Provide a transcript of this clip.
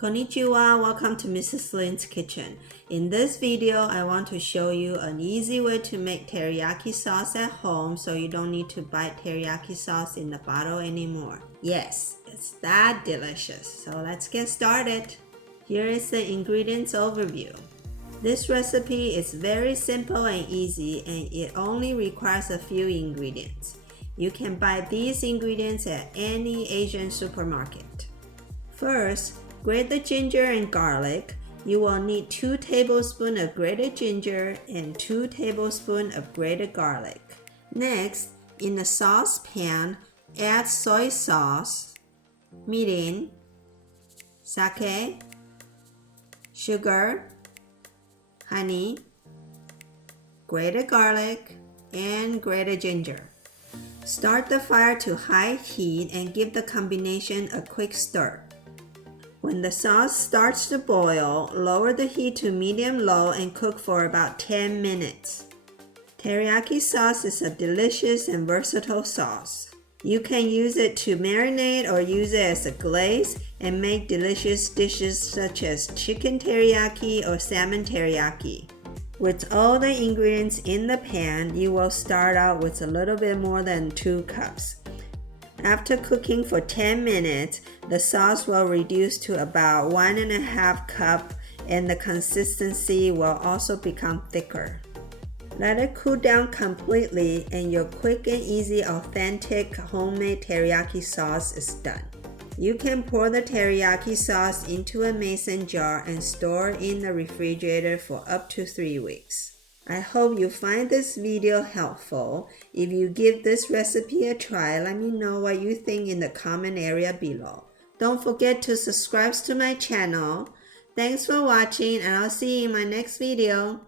Konnichiwa, welcome to Mrs. Lin's Kitchen. In this video, I want to show you an easy way to make teriyaki sauce at home so you don't need to buy teriyaki sauce in the bottle anymore. Yes, it's that delicious. So let's get started. Here is the ingredients overview. This recipe is very simple and easy, and it only requires a few ingredients. You can buy these ingredients at any Asian supermarket. First, grate the ginger and garlic. You will need 2 tablespoons of grated ginger and 2 tablespoons of grated garlic. Next, in a saucepan, add soy sauce, mirin, sake, sugar, honey, grated garlic, and grated ginger. Start the fire to high heat and give the combination a quick stir. When the sauce starts to boil, lower the heat to medium-low and cook for about 10 minutes. Teriyaki sauce is a delicious and versatile sauce. You can use it to marinate or use it as a glaze and make delicious dishes such as chicken teriyaki or salmon teriyaki. With all the ingredients in the pan, you will start out with a little bit more than 2 cups. After cooking for 10 minutes, the sauce will reduce to about 1.5 cups and the consistency will also become thicker. Let it cool down completely and your quick and easy authentic homemade teriyaki sauce is done. You can pour the teriyaki sauce into a mason jar and store it in the refrigerator for up to 3 weeks. I hope you find this video helpful. If you give this recipe a try, let me know what you think in the comment area below. Don't forget to subscribe to my channel. Thanks for watching and I'll see you in my next video.